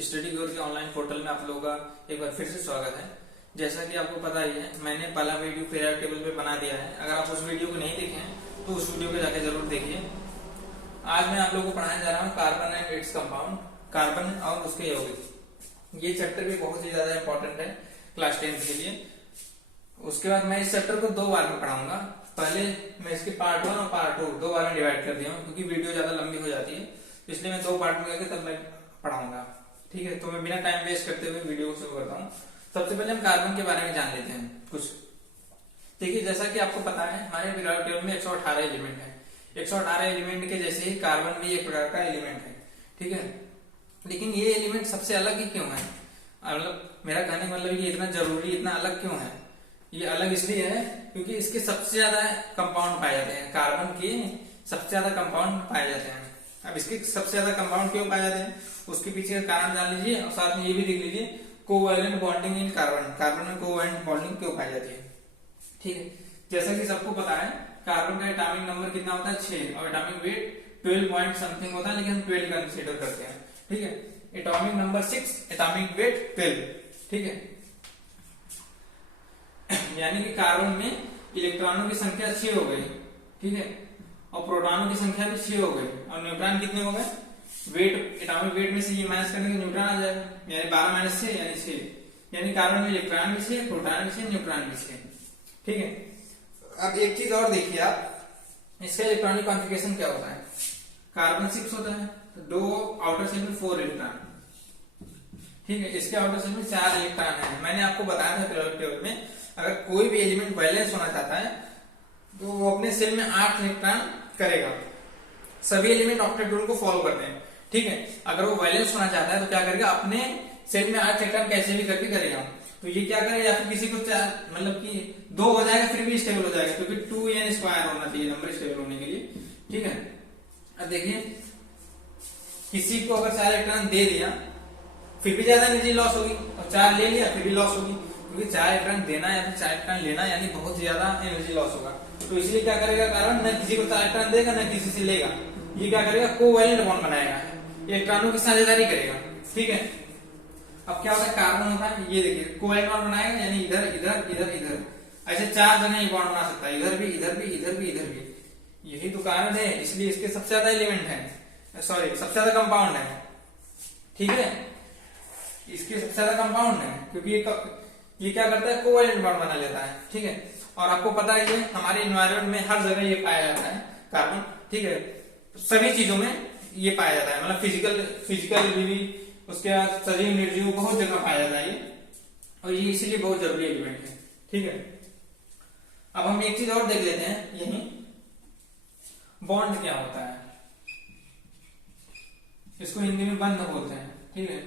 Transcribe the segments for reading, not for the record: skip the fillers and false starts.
Study cure के online portal में आप लोगों का एक बार फिर से स्वागत है। जैसा कि आपको पता ही है, मैंने पहला वीडियो पीरियोडिक टेबल पे बना दिया है। अगर आप उस वीडियो को नहीं देखे हैं तो उस वीडियो को जाके जरूर देखिए। आज मैं आप लोगों को पढ़ाने जा रहा हूँ carbon and its compound, carbon और उसके यौगिक। ये चैप्टर भी बहुत ही ज्यादा इंपॉर्टेंट है क्लास 10 के लिए। उसके बाद मैं इस चैप्टर को 2 बार में पढ़ाऊंगा। पहले मैं इसके पार्ट 1 और पार्ट 2 2 बार में डिवाइड कर दिया हूँ, क्योंकि वीडियो ज्यादा लंबी हो जाती है, इसलिए मैं 2 पार्ट में करके तब मैं पढ़ाऊंगा। ठीक है, तो मैं बिना टाइम वेस्ट करते हुए वीडियो को शुरू करता हूँ। सबसे पहले हम कार्बन के बारे में जान लेते हैं कुछ। देखिए, जैसा कि आपको पता है, हमारे पीरियोडिक टेबल में 118 एलिमेंट है। 118 एलिमेंट के जैसे ही कार्बन भी एक प्रकार का एलिमेंट है। ठीक है, लेकिन ये एलिमेंट सबसे अलग ही क्यों है? मतलब मेरा कहने का मतलब ये इतना जरूरी, इतना अलग क्यों है? ये अलग इसलिए है क्योंकि इसके सबसे ज्यादा कंपाउंड पाए जाते हैं। कार्बन के सबसे ज्यादा कंपाउंड पाए जाते हैं। अब इसके सबसे ज्यादा कंपाउंड क्यों पाए जाते हैं, उसके पीछे का कारण जान लीजिए और साथ में ये भी लिख लीजिए, covalent bonding in carbon. Carbon में कोवैलेंट बॉन्डिंग क्यों पाई जाती है? ठीक है, जैसा कि सबको पता है, कार्बन का एटॉमिक नंबर कितना होता है? 6 और एटॉमिक वेट 12 पॉइंट समथिंग होता है, लेकिन हम 12 कंसीडर करते हैं। ठीक है, एटॉमिक नंबर 6, एटॉमिक वेट 12। ठीक है, यानी कि कार्बन में इलेक्ट्रॉनों की संख्या 6 हो गई। ठीक है, और प्रोटॉनों की संख्या भी 6 हो गई। और न्यूट्रॉन कितने हो गए? वेट, एटॉमिक वेट में से ये माइनस करने के न्यूट्रॉन आ जाएगा, यानी 12 माइनस 6 यानी 6। यानी कार्बन में इलेक्ट्रॉन भी 6, प्रोटॉन भी 6, न्यूट्रॉन भी 6। ठीक है, अब एक चीज और देखिए आप, इसका इलेक्ट्रॉनिक कॉन्फ़िगरेशन क्या होता है? कार्बन 6 होता है, तो 2 आउटर शेल में 4 इलेक्ट्रॉन। ठीक है, इसके आउटर शेल में 4 इलेक्ट्रॉन है। मैंने आपको बताया था पीरियोडिक टेबल में, अगर कोई भी एलिमेंट वैलेंस होना चाहता है तो वो अपने सेल में 8 इलेक्ट्रॉन करेगा। सभी एलिमेंट ऑक्टेट रूल को फॉलो करते हैं। ठीक है, अगर वो वैलेंस होना चाहता है तो क्या करेगा? अपने सेल में 8 इलेक्ट्रॉन कैसे भी करके करेगा। तो ये क्या करेगा, या फिर किसी को मतलब कि 2 हो जाएगा फिर भी स्टेबल हो जाएगा, क्योंकि 2n स्क्वायर होना चाहिए नंबर स्टेबल होने के लिए। ठीक है, अब देखिए, किसी को अगर 4 इलेक्ट्रॉन दे दिया फिर भी ज्यादा एनर्जी लॉस होगी, और 4 ले लिया फिर भी लॉस होगी, क्योंकि 4 इलेक्ट्रॉन देना या फिर 4 इलेक्ट्रॉन लेना यानी बहुत ज्यादा एनर्जी लॉस होगा। तो इसलिए क्या करेगा कार्बन? न किसी को 4 इलेक्ट्रॉन देगा न किसी से लेगा। ये क्या करेगा? कोवैलेंट बॉन्ड बनाएगा, इलेक्ट्रॉनों की साझेदारी करेगा। ठीक है, अब क्या होता है? कार्बन होता है, ये देखिए कोवैलेंट बॉन्ड बनाएगा, यानी इधर इधर इधर इधर, ऐसे 4 जगह ये बॉन्ड बना सकता है, इधर भी इधर भी इधर भी इधर भी। यही तो कारण है, इसलिए इसके सबसे ज्यादा एलिमेंट है, सॉरी सबसे ज्यादा कंपाउंड है। ठीक है, इसके सबसे ज्यादा कंपाउंड है, क्योंकि ये क्या करता है? कोवैलेंट बॉन्ड बना लेता है। ठीक है, और आपको पता ही है हमारे एनवायरनमेंट में हर जगह ये पाया जाता है कार्बन। ठीक है, सभी चीजों में ये पाया जाता है, मतलब फिजिकल भी, उसके बाद सजीव निर्जीव बहुत जगह पाया जाता है ये, और ये इसीलिए बहुत जरूरी एलिमेंट है। ठीक है, अब हम एक चीज और देख लेते हैं, यही बॉन्ड क्या होता है। इसको हिंदी में बंध बोलते हैं। ठीक है,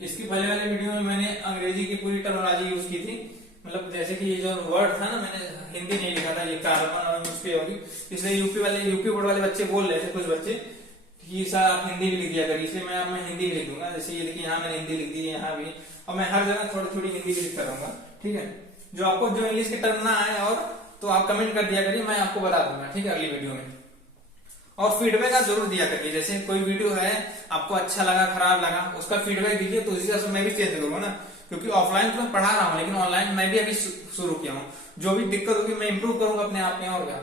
इसकी पहले वाले वीडियो में मैंने अंग्रेजी की पूरी टर्मिनोलॉजी यूज की थी, मतलब जैसे कि ये जो वर्ड था ना, मैंने हिंदी नहीं लिखा था, ये कार्बन और उसके यौगिक, इसलिए यूपी बोर्ड वाले बच्चे बोल रहे थे, कुछ बच्चे, कि सर आप हिंदी भी लिख दिया करिए, इसलिए मैं हिंदी भी लिख दूंगा। जैसे ये देखिए, यहाँ मैंने हिंदी लिख दी है, यहाँ भी, और मैं हर जगह थोड़ी थोड़ी हिंदी भी लिखता रहूंगा। ठीक है, जो आपको जो इंग्लिश के टर्म ना आए और तो आप कमेंट कर दिया करिए, मैं आपको बता दूंगा। ठीक है, अगली वीडियो में। और फीडबैक आप जरूर दिया करिए, जैसे कोई वीडियो है आपको अच्छा लगा, खराब लगा, उसका फीडबैक दीजिए, तो उसी हिसाब से मैं भी चेंज करूंगा ना, क्योंकि ऑफलाइन तो मैं पढ़ा रहा हूँ, लेकिन ऑनलाइन मैं भी अभी शुरू किया हूँ। जो भी दिक्कत होगी मैं इंप्रूव करूंगा अपने आप में। और क्या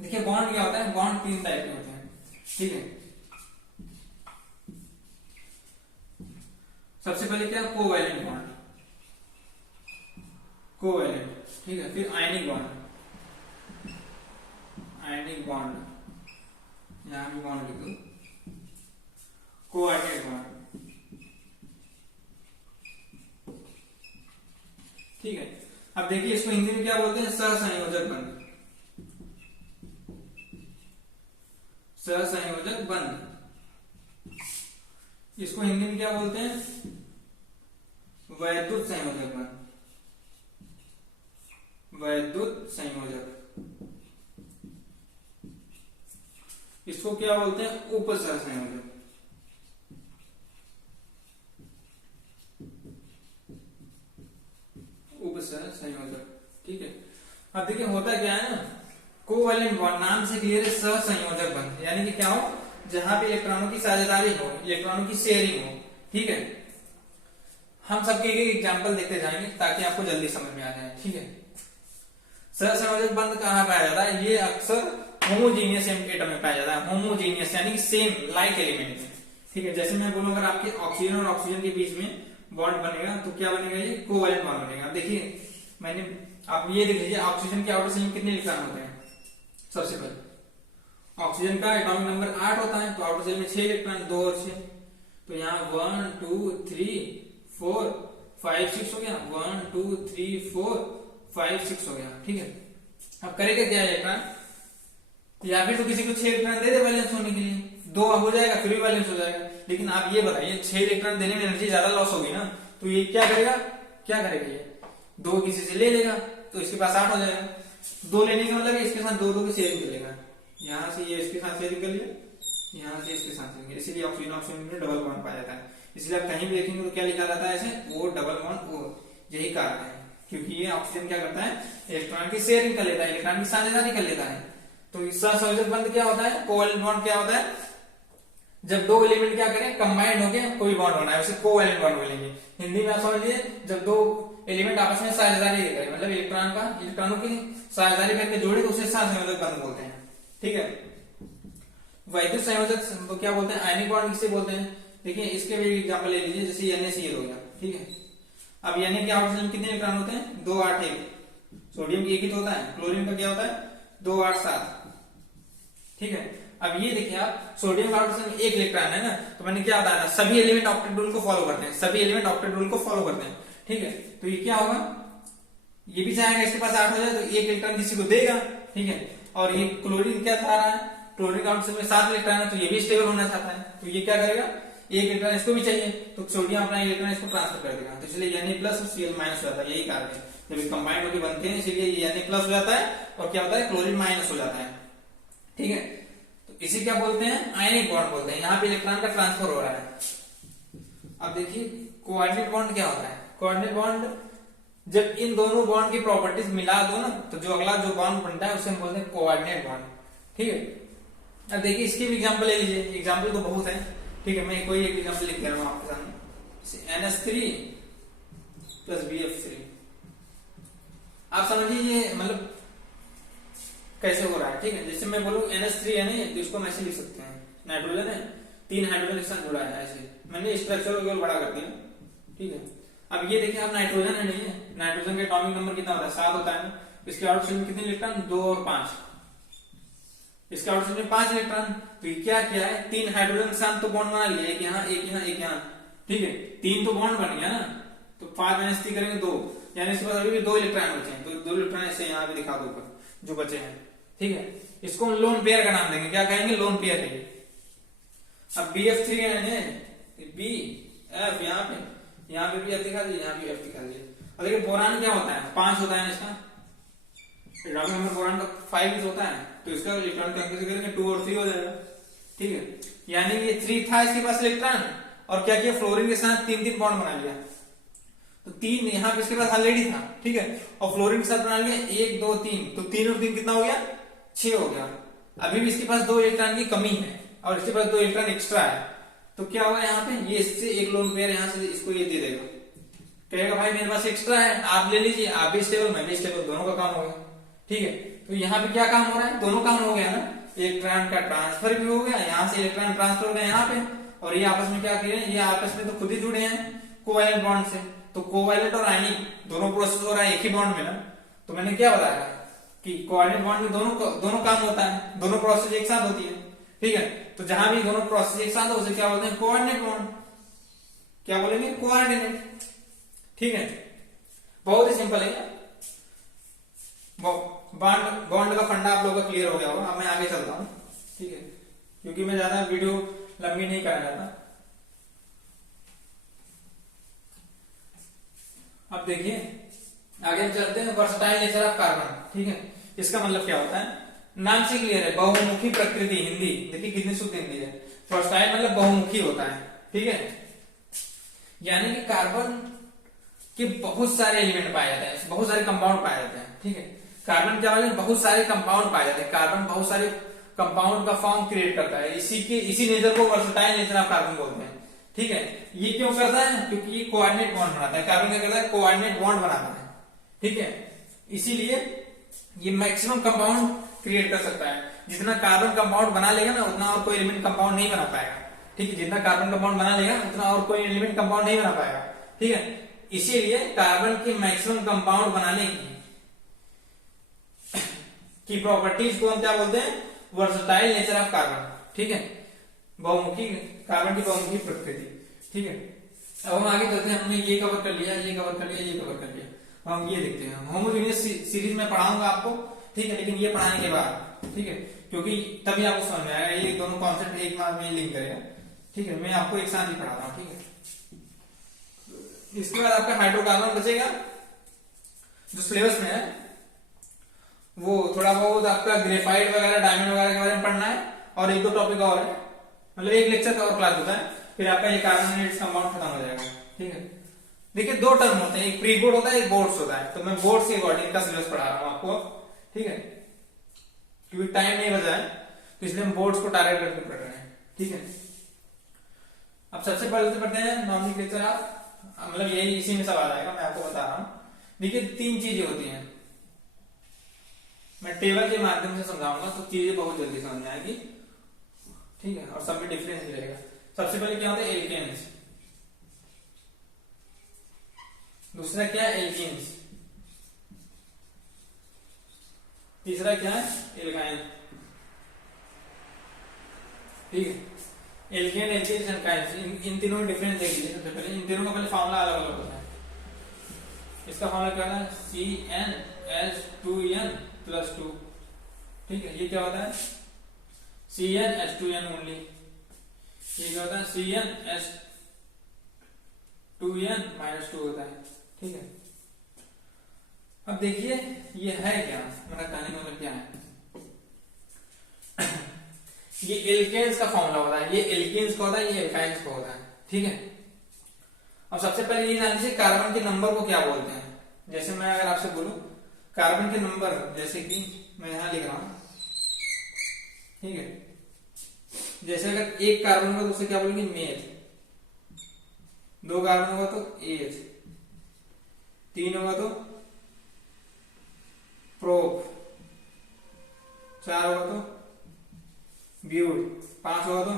देखिए, बॉन्ड क्या होता है? बॉन्ड 3 टाइप के होते हैं। ठीक है, सबसे पहले क्या? Covalent bond, covalent. ठीक है, फिर आयनिक बॉन्ड, आयनिक बॉन्ड, यहां भी बॉन्ड लिख दो, कोऑर्डिनेट बॉन्ड। ठीक है, अब देखिए इसको हिंदी में क्या बोलते हैं? सहसंयोजक बंध, सहसंयोजक बंध। इसको हिंदी में क्या बोलते हैं? वैद्युत संयोजक बंध, वैद्युत संयोजक। इसको क्या बोलते हैं? उपसहसंयोजक। उपसहसंयोजक। ठीक है, अब देखिए होता क्या है ना, कोवैलेंट बॉन्ड नाम से क्लियर है, सहसंयोजक बंध, यानी कि क्या हो? जहां पे इलेक्ट्रॉनों की साझेदारी हो, इलेक्ट्रॉनों की शेयरिंग हो। ठीक है, हम सबके एक एग्जाम्पल देखते जाएंगे ताकि आपको जल्दी समझ में आ जाए, ठीक है। सहसंयोजक बंध कहाँ पाया जाता है? ये अक्सर होमोजीनियस एटम में पाया जाता है, होमोजीनियस यानी सेम लाइक एलिमेंट में, ठीक है। जैसे मैं बोलूं अगर आपके ऑक्सीजन और ऑक्सीजन के बीच में बॉन्ड बनेगा तो क्या बनेगा? ये कोवैलेंट बॉन्ड बनेगा। देखिए मैंने आप ये देख लीजिए ऑक्सीजन के आउटर सेल में कितने इलेक्ट्रॉन होते हैं? सबसे पहले ऑक्सीजन का एटॉमिक नंबर 8 होता है, तो आउटर सेल में 6 इलेक्ट्रॉन, 2 और 6, तो यहाँ 1 2 3 4 5 6 हो गया, 1 2 3 4 5 6 हो गया, ठीक है। अब करेगा क्या इलेक्ट्रॉन? या फिर तो किसी को 6 इलेक्ट्रॉन दे दे बैलेंस होने के लिए, 2 हो जाएगा फिर भी बैलेंस हो जाएगा। लेकिन आप ये बताइए 6 इलेक्ट्रॉन देने में एनर्जी ज्यादा लॉस होगी ना, तो ये क्या करेगा? क्या करेगा? ये 2 किसी से ले लेगा तो इसके पास 8 हो जाएगा। 2 लेने का मतलब इसके साथ 2 की शेयरिंग कर लेगा, यहाँ से ये इसके साथ शेयरिंग कर लिया, यहाँ से इसके साथ शेयरिंग, इसीलिए ऑक्सीजन ऑक्सीजन में डबल बॉन्ड पाया जाता है। इसलिए आप कहीं भी देखेंगे तो क्या लिखा रहता है ऐसे? ओ डबल बॉन्ड ओ, यही कारण है, क्योंकि ये ऑक्सीजन क्या करता है? इलेक्ट्रॉन की शेयरिंग कर लेता है, इलेक्ट्रॉन की साझेदारी कर लेता है। तो सहसंयोजक बंध क्या होता है? कोवैलेंट बॉन्ड क्या होता है? जब 2 एलिमेंट क्या करें? कंबाइंड होकर कोई बॉन्ड होना है, उसे कोवैलेंट बॉन्ड बोलेंगे। हिंदी में आप समझ लीजिए जब 2 एलिमेंट आपस में साझेदारी करें, मतलब इलेक्ट्रॉनों की साझेदारी करके जोड़े तो उसे सहसंयोजक बंध बोलते हैं, ठीक है। वैद्युत संयोजक तो क्या बोलते हैं? आयनिक बॉन्ड किसे बोलते हैं? देखिए इसके भी एग्जांपल ले लीजिए, जैसे NaCl हो गया, ठीक है। अब Na के आउटर सेल में कितने इलेक्ट्रॉन होते हैं? 2 8 1, सोडियम की एक ही तो होता है, क्लोरीन का क्या होता है? 2 8 7, ठीक है। अब ये देखिए आप सोडियम का आउटर सेल में 1 इलेक्ट्रॉन है ना, तो मैंने क्या बताया था? सभी एलिमेंट ऑक्टेट रूल को फॉलो करते हैं, सभी एलिमेंट ऑक्टेट रूल को फॉलो करते हैं, ठीक है। तो ये क्या होगा? ये भी चाहेगा इसके पास 8 हो जाए तो 1 इलेक्ट्रॉन किसी को देगा, ठीक है। और ये क्लोरीन क्या चाह रहा है? क्लोरीन का आउटर सेल में 7 इलेक्ट्रॉन है, तो ये भी स्टेबल होना चाहता है, तो ये क्या करेगा? 1 इलेक्ट्रॉन इसको भी चाहिए, तो सोडियम अपना इलेक्ट्रॉन इसको ट्रांसफर कर देगा, तो इसलिए Na+ और Cl- हो जाता है, यही कारण है। जब ये कंबाइंड होकर बनते हैं इसलिए ये Na+ हो जाता है और क्या होता है? क्लोरीन माइनस हो जाता है, ठीक है। तो इसे क्या बोलते हैं? आयनिक बॉन्ड बोलते हैं। यहाँ पे इलेक्ट्रॉन का ट्रांसफर हो रहा है। अब देखिए कोऑर्डिनेट बॉन्ड क्या होता है? कोऑर्डिनेट बॉन्ड जब इन दोनों बॉन्ड की प्रॉपर्टीज मिला दो ना, तो जो अगला जो बॉन्ड बनता है उसे हम बोलते हैं कोऑर्डिनेट बॉन्ड, ठीक है। अब देखिए इसकी भी एग्जांपल ले लीजिए, एग्जांपल तो बहुत है, ठीक है। मैं कोई एक एग्जांपल लिख दे रहा हूं आपके सामने, NH3 + BF3। आप समझिए ये मतलब कैसे हो रहा है, ठीक है। जैसे मैं बोलूं NH3 है ना, तो इसको हम ऐसे लिख सकते हैं, नाइट्रोजन है, 3 हाइड्रोजन के साथ जुड़ा है, ऐसे मैंने स्ट्रक्चर को बड़ा कर दिया, ठीक है। अब ये देखिए आप नाइट्रोजन है, नहीं है, नाइट्रोजन का एटॉमिक नंबर कितना होता है? 7 होता है। इसके आउटर सेल में कितने इलेक्ट्रॉन? 2 और 5, इसके आउटर सेल में 5 इलेक्ट्रॉन। तो ये क्या किया है? 3 हाइड्रोजन के साथ तो बॉन्ड बना लिया, एक यहाँ एक यहाँ एक यहाँ, ठीक है। 3 तो बॉन्ड बन गया ना, तो 5 NH3 करेंगे 2, यानी इसके पास अभी भी 2 इलेक्ट्रॉन बचे हैं, तो 2 इलेक्ट्रॉन ऐसे यहाँ पे दिखा दो ऊपर जो बचे हैं, ठीक है। इसको हम लोन पेयर का नाम देंगे, क्या कहेंगे? लोन पेयर है। अब BF3 है, BF यहाँ पे भी F दिखा दीजिए, यहाँ भी F दिखा दीजिए। और देखिए बोरान क्या होता है? 5 होता है ना इसका, एटॉमिक नंबर बोरान का 5 होता है, तो इसका इलेक्ट्रॉन कैंसिल करेंगे 2 और 3 हो जाएगा, ठीक है। यानी ये 3 था इसके पास इलेक्ट्रॉन, और क्या किया? फ्लोरीन के साथ 3 बॉन्ड बना लिया, तो 3 यहाँ पे इसके पास ऑलरेडी था, ठीक है। और फ्लोरीन के साथ बना लिया 1 2 3, तो 3 और 3 कितना हो गया? 6 हो गया। अभी भी इसके पास 2 इलेक्ट्रॉन की कमी है और इसके पास 2 इलेक्ट्रॉन एक्स्ट्रा है, तो क्या होगा यहाँ पे? ये इससे एक लोन पेयर यहाँ से इसको ये दे देगा, कहेगा भाई मेरे पास एक्स्ट्रा है, आप ले लीजिए, आप भी स्टेबल मैं भी स्टेबल, दोनों का काम हो गया, ठीक है। तो यहाँ पे क्या काम हो रहा है? दोनों काम हो गया ना, इलेक्ट्रॉन का ट्रांसफर भी हो गया, यहाँ से इलेक्ट्रॉन ट्रांसफर हो गया यहाँ पे, और ये आपस में क्या किए? ये आपस में तो खुद ही जुड़े हैं कोवैलेंट बॉन्ड से, तो कोवैलेंट और आयनिक दोनों प्रोसेस हो रहा है एक ही बॉन्ड में ना। तो मैंने क्या बताया कि कोऑर्डिनेट बॉन्ड में दोनों काम होता है, दोनों प्रोसेस एक साथ होती है, ठीक है। तो जहां भी दोनों प्रोसेस एक साथ हो उसे क्या बोलते हैं? Coordinate bond. क्या बोलेंगे? कोऑर्डिनेट, ठीक है। बहुत ही सिंपल है, बॉन्ड का फंडा आप लोगों का क्लियर हो गया होगा। अब मैं आगे चलता हूं, ठीक है, क्योंकि मैं ज्यादा वीडियो लंबी नहीं करना चाहता। अब देखिए आगे हम चलते हैं, वर्सटाइल नेचर ऑफ कार्बन, ठीक है। इसका मतलब क्या होता है? नाम से क्लियर है, बहुमुखी प्रकृति। हिंदी देखिए कितनी शुद्ध हिंदी है। वर्सटाइल मतलब बहुमुखी होता है, ठीक है। यानी कि कार्बन के बहुत सारे एलिमेंट पाए जाते हैं, बहुत सारे कंपाउंड पाए जाते हैं, ठीक है। कार्बन क्या है? बहुत सारे कंपाउंड पाए जाते हैं, कार्बन बहुत सारे कंपाउंड का फॉर्म क्रिएट करता है, इसी नेचर को वर्सटाइल नेचर ऑफ कार्बन बोलते हैं। ठीक है, ये क्यों करता है? क्योंकि ये कोऑर्डिनेट बॉन्ड बनाता है। कार्बन क्या करता है? कोऑर्डिनेट बॉन्ड बनाता है। ठीक है, इसीलिए ये मैक्सिमम कंपाउंड क्रिएट कर सकता है। जितना कार्बन कंपाउंड बना लेगा ना, उतना और कोई एलिमेंट कंपाउंड नहीं बना पाएगा। ठीक है, जितना कार्बन कंपाउंड बना लेगा उतना और कोई एलिमेंट कंपाउंड नहीं बना पाएगा। ठीक है, इसीलिए कार्बन के मैक्सिमम कंपाउंड बनाने की प्रॉपर्टीज को हम क्या बोलते हैं? Versatile nature of carbon. ठीक है, बहुमुखी, कार्बन की बहुमुखी प्रकृति। ठीक है, अब हम आगे चलते हैं। हमने ये कवर कर लिया, ये कवर कर लिया, ये कवर कर लिया। हम ये देखते हैं, होमोजेनियस सीरीज में पढ़ाऊंगा आपको। ठीक है, लेकिन ये पढ़ाने के बाद, ठीक है, क्योंकि तभी आपको समझ में आएगा। ये दोनों कॉन्सेप्ट एक मार्क में लिंक करेगा। ठीक है, मैं आपको एक साथ ही पढ़ा रहा हूँ। ठीक है, इसके बाद आपका हाइड्रोकार्बन बचेगा जो सिलेबस में है। वो थोड़ा बहुत आपका ग्रेफाइट वगैरह, डायमंड वगैरह के बारे में पढ़ना है, और एक दो टॉपिक और है, मतलब एक लेक्चर का और क्लास होता है। फिर आपका ये कार्बोनेट्स कंपाउंड खत्म हो जाएगा। ठीक है, देखिए दो टर्म होते हैं, एक प्री बोर्ड होता है, एक बोर्ड्स होता है। तो मैं बोर्ड्स के अकॉर्डिंग का सिलेबस पढ़ा रहा हूँ आपको। ठीक है, क्योंकि टाइम नहीं बचा है, तो इसलिए हम बोर्ड्स को टारगेट करके पढ़ रहे हैं। ठीक है, अब सबसे पहले से पढ़ते हैं नॉमेनक्लेचर आप, मतलब यही इसी में सवाल आएगा, मैं आपको बता रहा हूँ। देखिए तीन चीजें होती हैं, मैं टेबल के माध्यम से समझाऊंगा तो चीजें बहुत जल्दी समझ में आएगी। ठीक है, और सब में डिफरेंस भी रहेगा। सबसे पहले क्या होता है? एल्केन्स। दूसरा क्या है? एल्कीन्स। तीसरा क्या है? एल्काइन। ठीक है, एल्केन, एल्कीन्स, एल्काइन्स, इन तीनों में डिफरेंस देख लीजिए। सबसे पहले इन तीनों का पहले फॉर्मूला अलग अलग होता है। इसका फॉर्मूला क्या होता है? CnH2n+2। ठीक है, ये क्या होता है? CnH2n only. ये क्या होता है? CnH2n-2 होता है। ठीक है, अब देखिए ये है क्या, मेरा कहने का मतलब क्या है? ये एल्केन्स का फॉर्मूला होता है, ये एल्केन्स का होता है, ये एल्काइन्स का होता है। ठीक है, अब सबसे पहले ये जान लीजिए कार्बन के नंबर को क्या बोलते हैं। जैसे मैं अगर आपसे बोलूं कार्बन के नंबर, जैसे कि मैं यहां लिख रहा हूं। ठीक है, जैसे अगर एक कार्बन होगा तो उसे क्या बोलेंगे? मेथ। दो कार्बन होगा तो एथ। तीन होगा तो प्रोप। चार होगा तो ब्यूट। पांच होगा तो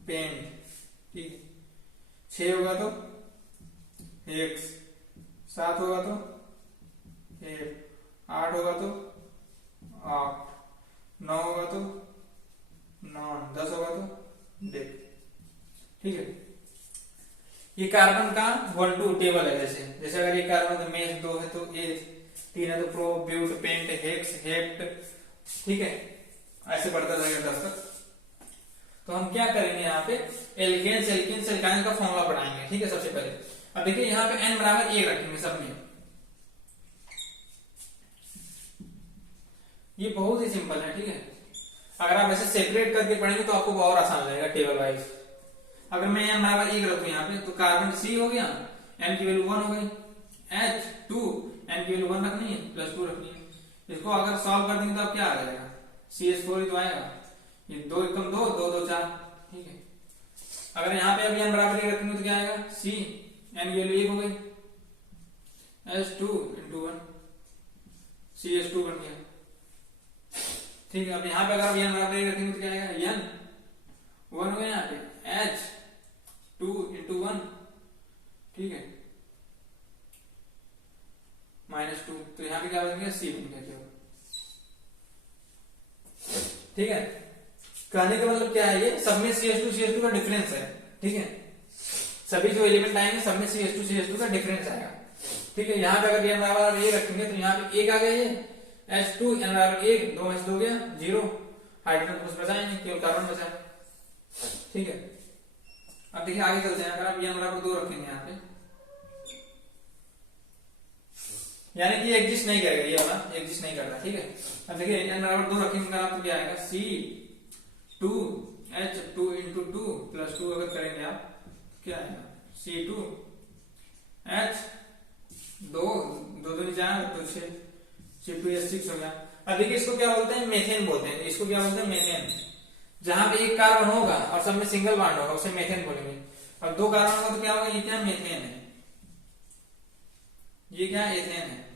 पेंट। ठीक है, छह होगा तो हेक्स। सात होगा तो हेप। आठ होगा तो ऑक्ट। 9 होगा तो नॉन। 10 होगा तो डेक। ठीक है, ये कार्बन का 1-2 टेबल है। जैसे अगर ये कार्बन तो मेथ, 2 है तो एथ, 3 है तो pro, but, pent, hex, hept. ठीक है, ऐसे बढ़ता जाएगा 10 तक। तो हम क्या करेंगे यहाँ पे? एल्केन्स, एल्कीन्स, एल्काइन का फॉर्मूला पढ़ाएंगे। ठीक है, सबसे पहले अब देखिए यहाँ पे n बराबर 1 रखेंगे सब में। ये बहुत ही सिंपल है। ठीक है, अगर आप ऐसे सेपरेट करके पढ़ेंगे तो आपको बहुत आसान लगेगा टेबल वाइज। अगर मैं n बराबर 1 रखूं यहाँ पे तो कार्बन C हो गया, n की वैल्यू 1 हो गई। H2, n की वैल्यू 1 रखनी है, +2 रखनी है। इसको अगर सॉल्व कर देंगे तो आप क्या आ जाएगा? CH4 ही तो आएगा। ये 2 एकम 2, 2 2 4। ठीक है, अगर यहाँ पे अभी n बराबर 1 रखेंगे तो क्या आएगा? C, n की वैल्यू 1 हो गई, H2 × 1, CH2 बन गया। ठीक है, अब यहाँ पे अगर आप n बराबर 1 रखेंगे तो क्या आएगा? n 1 हो गया यहाँ पे, H2 × 1। ठीक है, -2, तो यहाँ पे क्या बन गया? C बन गया केवल। ठीक है, कहने का मतलब क्या है? ये सब में CH2 का डिफरेंस है। ठीक है, सभी जो एलिमेंट आएंगे सब में CH2 का डिफरेंस आएगा। ठीक है, यहाँ पे अगर n बराबर 1 रखेंगे तो यहाँ पे 1 आ गया, ये H2, n बराबर 1, 2 में से 2 गया 0। हाइड्रोजन कुछ बचा ही नहीं, केवल कार्बन बचा है। ठीक है, अब देखिए आगे चलते हैं। अगर आप n बराबर 2 रखेंगे यहाँ पे, यानी कि एग्जिस्ट नहीं करेगा, ये वाला एग्जिस्ट नहीं करता। ठीक है, अब देखिए n बराबर 2 रखेंगे आप तो क्या आएगा? C2H2 × 2 +2 अगर करेंगे आप क्या आएगा? C2H2 2 2 4 तो 6, C2H6 हो गया। अब देखिए इसको क्या बोलते हैं? मेथेन बोलते हैं। इसको क्या बोलते हैं? मेथेन। जहां पे एक कार्बन होगा और सब में सिंगल बॉन्ड होगा उसे मेथेन बोलेंगे। और दो कार्बन होगा तो क्या होगा, ये क्या मेथेन है, ये क्या एथेन है।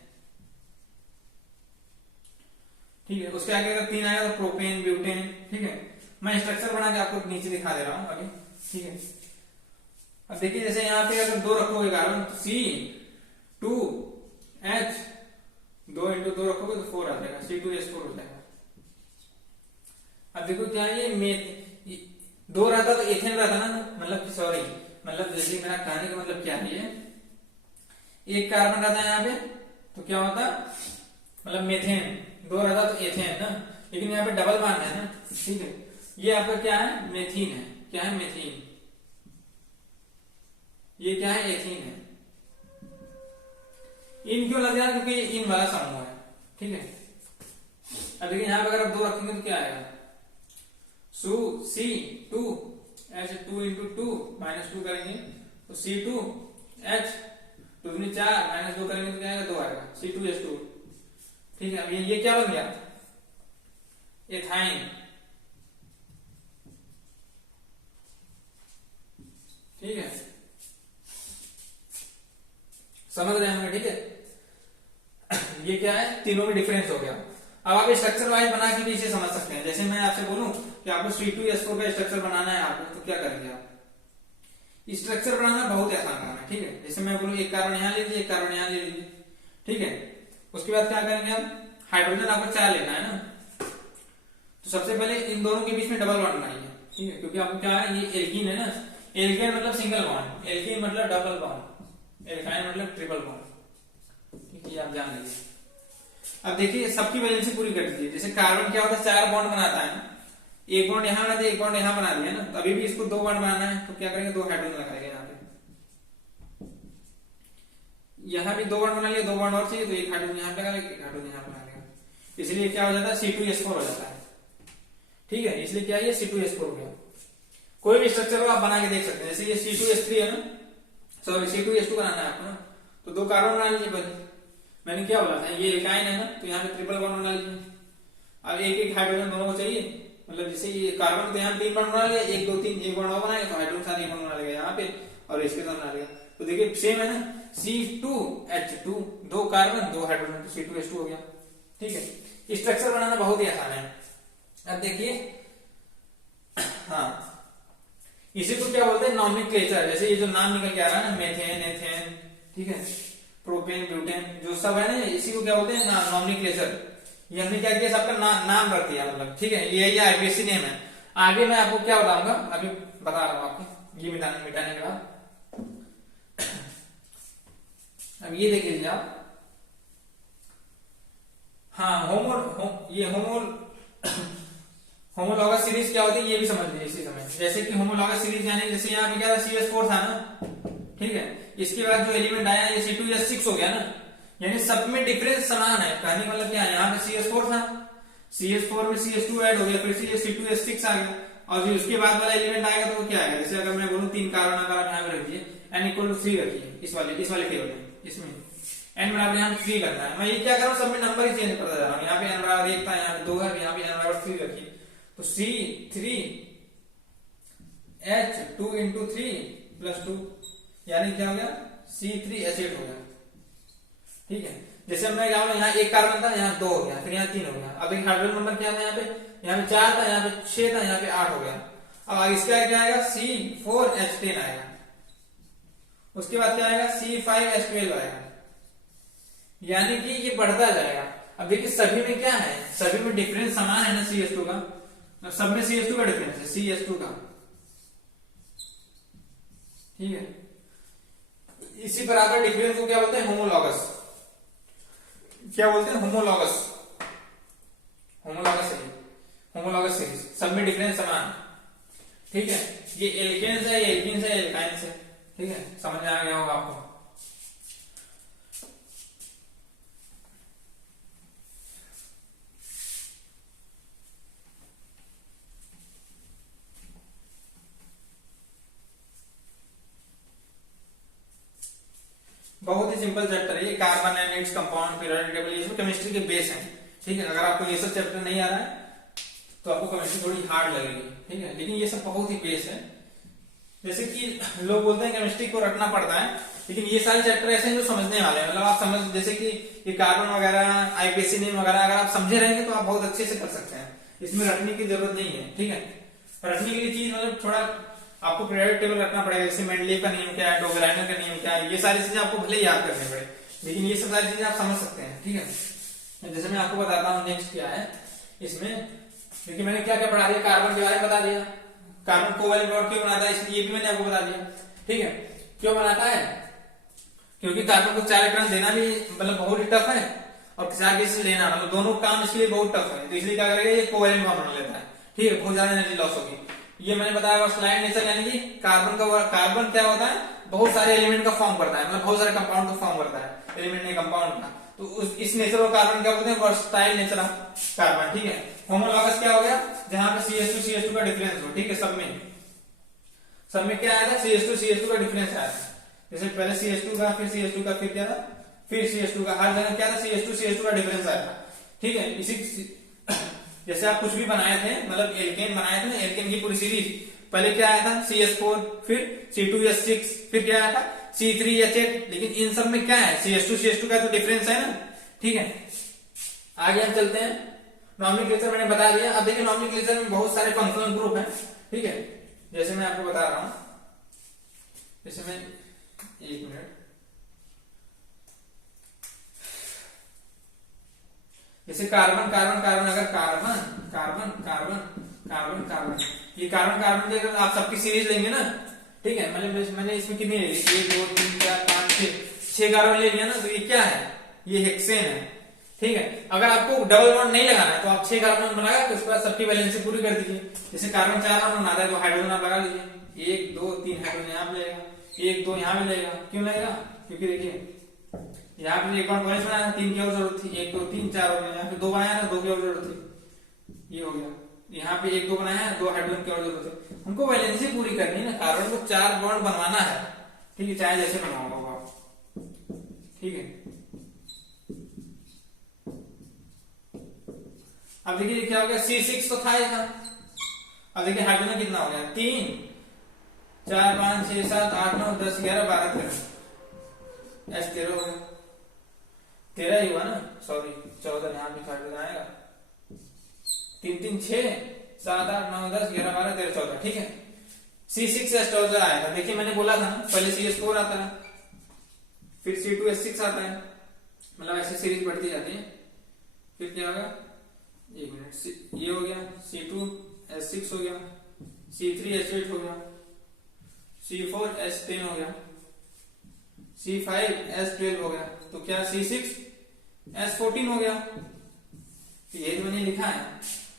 ठीक है, उसके आगे अगर 3 आएगा तो प्रोपेन, ब्यूटेन। ठीक है, मैं स्ट्रक्चर बना के आपको नीचे दिखा दे रहा हूं अभी। ठीक है, अब देखिए जैसे यहाँ पे अगर 2 रखोगे कार्बन तो C2H 2 × 2 रखोगे तो 4 आ जाएगा, C2H4 हो जाएगा। अब देखो क्या है ये 2 रहता तो एथेन रहता ना, मतलब सॉरी, मतलब जैसे मेरा कहने का मतलब क्या है, एक कार्बन रहता है यहाँ पे तो क्या होता, मतलब मेथेन। 2 रहता तो एथेन ना, लेकिन यहाँ पे डबल बॉन्ड है ना। ठीक है, ये आपका क्या है, मेथीन है। क्या है, मेथीन। ये क्या है, एथीन है। इन क्यों लग रहा है, क्योंकि ये इन वाला समूह है। ठीक है, अब देखिए यहाँ पे अगर आप 2 रखेंगे तो क्या आएगा, C2H 2 × 2 -2 करेंगे तो C2H 2 × 4 -2 करेंगे तो क्या आएगा, 2 आएगा, C2H2। ठीक है, अब ये क्या बन गया, एथाइन। ठीक है, समझ रहे हैं हमें। ठीक है, ये क्या है, तीनों में डिफरेंस हो गया। अब आप स्ट्रक्चर वाइज बना के भी इसे समझ सकते हैं। जैसे मैं आपसे बोलूं कि आपको C2H4 का स्ट्रक्चर बनाना है आपको, तो क्या करेंगे आप, स्ट्रक्चर बनाना बहुत आसान काम है। ठीक है, जैसे मैं बोलूं एक कार्बन यहां ले लीजिए, एक कार्बन यहां ले लीजिए। ठीक है, उसके बाद क्या करेंगे आप, हाइड्रोजन आपको 4 लेना है ना, तो सबसे पहले इन दोनों के बीच में डबल बॉन्ड बनाइए। ठीक है, क्योंकि आपको क्या है, ये एल्कीन है ना, एल्केन मतलब सिंगल बॉन्ड, एल्कीन मतलब डबल बॉन्ड, एल्काइन मतलब ट्रिपल बॉन्ड। ठीक है, ये आप जान लीजिए। अब देखिए सबकी वैलेंसी पूरी कर दीजिए। जैसे कार्बन क्या होता है, 4 बॉन्ड बनाता है, एक बॉन्ड यहां बना दिया, एक बॉन्ड यहां बना दिया ना, तो अभी भी इसको 2 बॉन्ड बनाना है, तो क्या करेंगे, 2 हाइड्रोजन लगाएंगे यहाँ पे। यहां भी 2 बॉन्ड बना लिया, 2 बॉन्ड और चाहिए तो एक हाइड्रोजन यहां पे लगा लेंगे, एक हाइड्रोजन यहां पे लगा लेंगे, इसलिए क्या हो जाता है, C2H4 हो जाता है। ठीक है, इसलिए क्या है, ये C2H4 हो गया। कोई भी स्ट्रक्चर को आप बना के देख सकते हैं। जैसे ये C2H3 है ना, सॉरी C2H2 बनाना है आपको ना, तो 2 कार्बन बना लीजिए पहले। मैंने क्या बोला था, ये एल्काइन है ना, तो यहाँ पे ट्रिपल बॉन्ड बना लीजिए। अब एक एक हाइड्रोजन दोनों को चाहिए, मतलब जैसे ये कार्बन तो यहाँ 3 बॉन्ड बना लिया, 1 2 3 एक बॉन्ड और बनाएगा, तो हाइड्रोजन साथ 1 बॉन्ड बना लेगा यहाँ पे और इसके साथ बना लेगा। तो देखिए सेम है ना, C2H2 2 कार्बन 2 हाइड्रोजन, तो C2H2 हो गया। ठीक है, स्ट्रक्चर बनाना बहुत ही आसान है। अब देखिए, हाँ, इसी को क्या बोलते हैं, नॉमेनक्लेचर। जैसे ये जो नाम निकल के आ रहा है ना, मेथेन, एथेन, ठीक है, प्रोपेन, ब्यूटेन, जो सब है ना, इसी को क्या बोलते हैं, नॉमेनक्लेचर। ये हमने क्या किया, सबका नाम रख दिया, मतलब। ठीक है, ये आईपीएससी नेम है। आगे मैं आपको क्या बताऊंगा, अभी बता रहा हूं आपको, ये मिटाने के बाद। अब ये देख लीजिए आप, हाँ, ये होमोलॉगस सीरीज क्या होती है, ये भी समझ लीजिए इसी समय। जैसे कि होमोलॉगस सीरीज यानी जैसे यहाँ पे क्या था, CS4 था ना, ठीक है, इसके बाद जो एलिमेंट आया ये C2H6 हो गया ना, यानी सब में डिफरेंस समान है। कहने का मतलब क्या है, यहाँ पे CS4 था, CS4 में CS2 ऐड हो गया, फिर से ये C2H6 आ गया, और फिर उसके बाद वाला एलिमेंट आएगा तो वो क्या आएगा। जैसे अगर मैं बोलूँ 3 कार्बन अगर आप यहाँ पे रखिए, n = 3 रखिए, इस वाले टेबल में, इसमें n बराबर यहाँ पे 3 करना है। मैं ये क्या कर रहा हूँ, सब में नंबर ही चेंज करता जा रहा हूँ। यहाँ पे n बराबर 1 था, यहाँ पे 2 है, यहाँ पे n बराबर 3 रखिए, तो C3H 2 × 3 + 2 यानी क्या हो गया, C3H8 हो गया। ठीक है, जैसे मैं यहाँ 1 कार्बन था, यहाँ 2 हो गया, फिर यहाँ 3 हो गया। अब एक हाइड्रोजन नंबर क्या था, यहाँ पे 4 था, यहाँ पे 6 था, यहाँ पे 8 हो गया। अब आगे इसका क्या आएगा, C4H10 आएगा। उसके बाद क्या आएगा, C5H12 आएगा, यानी कि ये बढ़ता जाएगा। अब देखिए सभी में क्या है, सभी में डिफरेंस समान है ना, CS2 का, सब में CS2 का डिफरेंस है, CS2 का। ठीक है, इसी बराबर डिफरेंस को क्या बोलते हैं, होमोलॉगस। क्या बोलते हैं, होमोलॉगस सीरीज, सब में डिफरेंस समान। ठीक है, ये एल्केन्स है, ये एल्कीन्स है, एल्काइन्स है। ठीक है, समझ में आ गया होगा आपको। बहुत ही सिंपल चैप्टर है ये, carbon and its compound, periodic table, ये सब केमिस्ट्री के बेस हैं। ठीक है, अगर आपको ये सब चैप्टर नहीं आ रहा है तो आपको केमिस्ट्री थोड़ी हार्ड लगेगी, ठीक है। लेकिन ये सब बहुत ही बेस है। जैसे कि लोग बोलते हैं केमिस्ट्री को रटना पड़ता है, लेकिन ये सारे चैप्टर ऐसे हैं जो समझने वाले हैं। मतलब आप समझ, जैसे कि ये कार्बन वगैरह, आईपीसी नेम वगैरह अगर आप समझे रहेंगे तो आप बहुत अच्छे से कर सकते हैं। इसमें रटने की जरूरत नहीं है, ठीक है। रटने के लिए चीज मतलब थोड़ा आपको पीरियोडिक टेबल रखना पड़ेगा, जैसे मेंडलीव का नियम क्या है, डोगराइनर का नियम क्या है, ये सारी चीजें आपको भले याद करनी पड़े, लेकिन ये सब सारी चीजें आप समझ सकते हैं, ठीक है। जैसे मैं आपको बताता हूँ नेक्स्ट क्या है इसमें। देखिए मैंने क्या क्या पढ़ा दिया, कार्बन के बारे में बता दिया, कार्बन कोवैलेंट बॉन्ड क्यों बनाता है इसलिए ये भी मैंने आपको बता दिया, ठीक है। क्यों बनाता है, क्योंकि कार्बन को 4 इलेक्ट्रॉन देना भी मतलब बहुत ही टफ है, और 4 गैसेस लेना मतलब दोनों काम इसके लिए बहुत टफ है, तो इसलिए क्या करेगा, ये कोवैलेंट बॉन्ड बना लेता है, ठीक है। बहुत ज्यादा एनर्जी लॉस होगी। ये मैंने बताया स्लाइड नेचर, यानी कि कार्बन क्या होता है, बहुत सारे एलिमेंट का फॉर्म करता है, मतलब बहुत सारे कंपाउंड का फॉर्म करता है, एलिमेंट नहीं कंपाउंड का। तो इस नेचर ऑफ कार्बन क्या बोलते हैं, वर्सटाइल नेचर ऑफ कार्बन, ठीक है। होमोलॉगस क्या हो गया, जहां पे CH2 का डिफरेंस हो, ठीक है। सब में क्या आया था, CH2 का डिफरेंस आया था। जैसे पहले CH2 का, फिर CH2 का, फिर क्या था, फिर CH2 का, हर जगह क्या था, CH2 का डिफरेंस आया था, ठीक है। इसी जैसे आप कुछ भी बनाए थे, मतलब एल्केन बनाए थे ना, एल्केन की पूरी सीरीज, पहले क्या आया था CH4, फिर C2H6, फिर क्या आया था C3H8, लेकिन इन सब में क्या है, CH2 का तो डिफरेंस है ना, ठीक है। आगे हम चलते हैं, नॉमेनक्लेचर मैंने बता दिया। अब देखिए नॉमेनक्लेचर में बहुत सारे फंक्शनल ग्रुप हैं, ठीक है। जैसे मैं आपको बता रहा हूं, जैसे मैं 1 मिनट, जैसे कार्बन कार्बन कार्बन, अगर carbon carbon carbon carbon carbon, ये कार्बन कार्बन की अगर आप सबकी सीरीज लेंगे ना, ठीक है। मैंने इसमें कितनी ले ली, 1 2 3 4 5 6 कार्बन ले लिया ना, तो ये क्या है, ये हेक्सेन है, ठीक है। अगर आपको डबल बॉन्ड नहीं लगाना है तो आप 6 कार्बन बनाएगा, तो उसके बाद सबकी वैलेंसी पूरी कर दीजिए। जैसे कार्बन 4 कार्बन बनाता है तो हाइड्रोजन आप लगा लीजिए, 1 2 3 हाइड्रोजन यहाँ पे लगेगा, 1 2 यहाँ पे लगेगा, क्यों लगेगा, क्योंकि देखिए यहाँ पे 1 बॉन्ड बनाया, 3 की और जरूरत थी, 1 2 3 4 हो गया, यहाँ पे 2 बनाया ना, 2 की और जरूरत थी, ये हो गया। यहाँ पे 1 2 बनाया, 2 हाइड्रोजन की और जरूरत है, उनको वैलेंसी पूरी करनी है ना, कार्बन को 4 बॉन्ड बनवाना है, ठीक है, चाहे जैसे बनवाओ आप, ठीक है। अब देखिए क्या हो गया, C6 तो था ही था। अब देखिए हाइड्रोजन कितना हो गया, 3 4 5 6 7 8 9 10 11 12 13, S13 हो गया, 13 ही हुआ ना, सॉरी 14 यहाँ भी हाइड्रोजन आएगा, 3 3 6 7 8 9 10 11 12 13 14, ठीक है। C6H12 आएगा। देखिए मैंने बोला था ना, पहले CH4 आता है, फिर C2H6 आता है, मतलब ऐसे सीरीज बढ़ती जाती है। फिर क्या होगा, 1 मिनट, ये हो गया C2H6 हो गया, C3H8 हो गया, C4H10 हो गया, C5H12 हो गया, तो क्या C6H14 हो गया। तो ये मैंने लिखा है।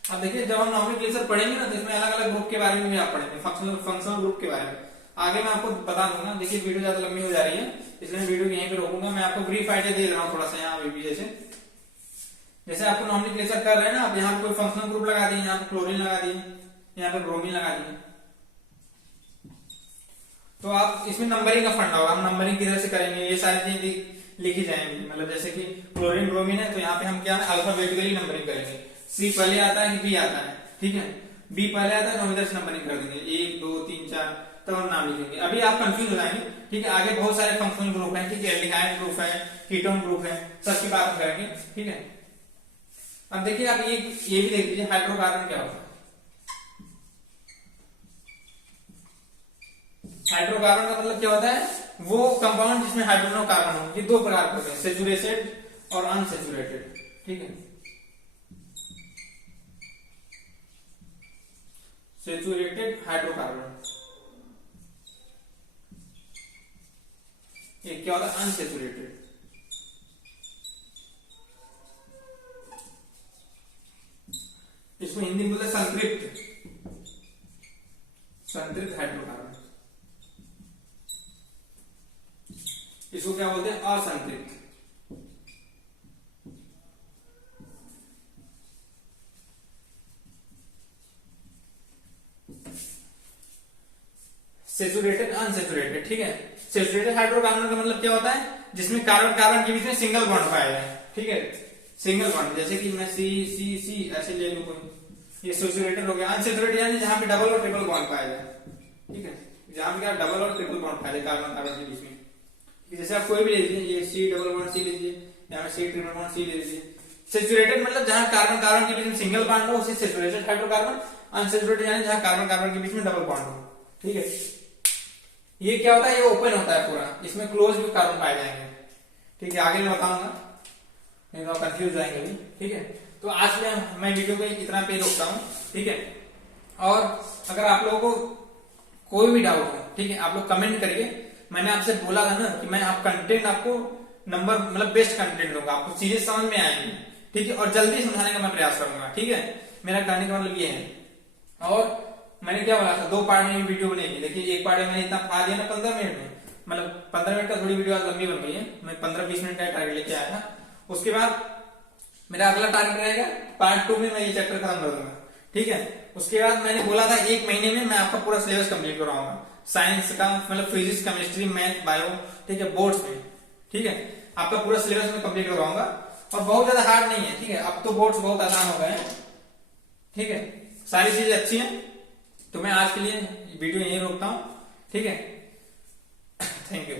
अब देखिए जब हम नॉमेनक्लेचर पढ़ेंगे ना, तो इसमें अलग अलग ग्रुप के बारे में भी आप पढ़ेंगे, फंक्शनल ग्रुप के बारे में आगे मैं आपको बता दूंगा। देखिए वीडियो ज्यादा लंबी हो जा रही है, इसलिए मैं वीडियो यहीं पे रोकूंगा। मैं आपको ब्रीफ आइडिया दे रहा हूँ थोड़ा सा यहाँ भी, जैसे आपको नॉमेनक्लेचर कर रहे हैं ना, आप यहाँ पे कोई फंक्शनल ग्रुप लगा दिए, यहाँ पे क्लोरीन लगा दिए, यहाँ पे ब्रोमीन लगा दिए, तो आप इसमें नंबरिंग का फंडा होगा। हम नंबरिंग किधर से करेंगे, ये सारी चीजें लिखी जाएंगी। मतलब जैसे कि क्लोरीन ब्रोमीन है, तो यहाँ पे हम क्या है, अल्फाबेटिकली नंबरिंग करेंगे। C पहले आता है कि B आता है, ठीक है, B पहले आता है तो हम इधर से नंबरिंग कर देंगे, 1 2 3 4, तब हम नाम लिखेंगे। अभी आप कंफ्यूज हो जाएंगे, ठीक है। आगे बहुत सारे फंक्शनल ग्रुप हैं, ठीक है, एल्डिहाइड ग्रुप है, कीटोन ग्रुप है, सबकी बात हम करेंगे, ठीक है। अब देखिए आप ये भी देख लीजिए, हाइड्रोकार्बन क्या होता है। हाइड्रोकार्बन का मतलब क्या होता है, वो कंपाउंड जिसमें हाइड्रोजन और कार्बन हो। ये 2 प्रकार के होते हैं, सैचुरेटेड और अनसैचुरेटेड, ठीक है। सैचुरेटेड हाइड्रोकार्बन, ये क्या होता है, अनसैचुरेटेड। इसको हिंदी में बोलते हैं संतृप्त, संतृप्त हाइड्रोकार्बन। इसको क्या बोलते हैं, असंतृप्त। सैचुरेटेड अनसैचुरेटेड, ठीक है। सैचुरेटेड हाइड्रोकार्बन का मतलब क्या होता है, जिसमें कार्बन कार्बन के बीच में सिंगल बॉन्ड पाया जाए, ठीक है, सिंगल बॉन्ड। जैसे कि मैं C C C ऐसे ले लूं कोई, ये सैचुरेटेड हो गया। अनसैचुरेटेड यानी जहां पे डबल और ट्रिपल बॉन्ड पाया जाए, ठीक है, जहां पे क्या डबल और ट्रिपल बॉन्ड पाया जाए कार्बन कार्बन के बीच में। जैसे आप कोई भी ले लीजिए, ये C डबल बॉन्ड C लीजिए, यहाँ C ट्रिपल बॉन्ड C ले लीजिए। सैचुरेटेड मतलब जहां कार्बन कार्बन के बीच में सिंगल बॉन्ड हो उसे सैचुरेटेड हाइड्रोकार्बन। अनसैचुरेटेड यानी जहां कार्बन कार्बन के बीच में डबल बॉन्ड हो, ठीक है। ये क्या होता है, ये ओपन होता है पूरा, इसमें क्लोज भी कार्बन पाए जाएंगे, ठीक है। आगे मैं बताऊंगा, नहीं तो कंफ्यूज हो जाएंगे भी, ठीक है। तो आज मैं वीडियो को इतना पे रोकता हूँ, ठीक है। और अगर आप लोगों को कोई भी डाउट हो, ठीक है, आप लोग कमेंट करिए। मैंने आपसे बोला था ना कि मैं आप कंटेंट आपको नंबर मतलब बेस्ट कंटेंट दूंगा, आपको चीजें समझ में आएंगी, ठीक है, और जल्दी समझाने का मैं प्रयास करूंगा, ठीक है। मेरा कहने का मतलब ये है। और मैंने क्या बोला था, 2 पार्ट में वीडियो बनेगी। देखिए एक पार्ट में मैंने इतना खा दिया ना 15 मिनट में, मतलब 15 मिनट का थोड़ी वीडियो आज लंबी बन गई है, मैं 15-20 मिनट का टारगेट लेके आया था। उसके बाद मेरा अगला टारगेट रहेगा पार्ट 2 में मैं ये चैप्टर खत्म कर दूंगा, ठीक है। उसके बाद मैंने बोला था 1 महीने में मैं आपका पूरा सिलेबस कंप्लीट कराऊंगा, साइंस का मतलब फिजिक्स, केमिस्ट्री, मैथ, बायो, ठीक है, बोर्ड्स में, ठीक है। आपका पूरा सिलेबस में कंप्लीट करवाऊंगा और बहुत ज्यादा हार्ड नहीं है, ठीक है। अब तो बोर्ड्स बहुत आसान हो गए हैं, ठीक है, सारी चीजें अच्छी हैं। तो मैं आज के लिए वीडियो यहीं रोकता हूं, ठीक है। Thank you.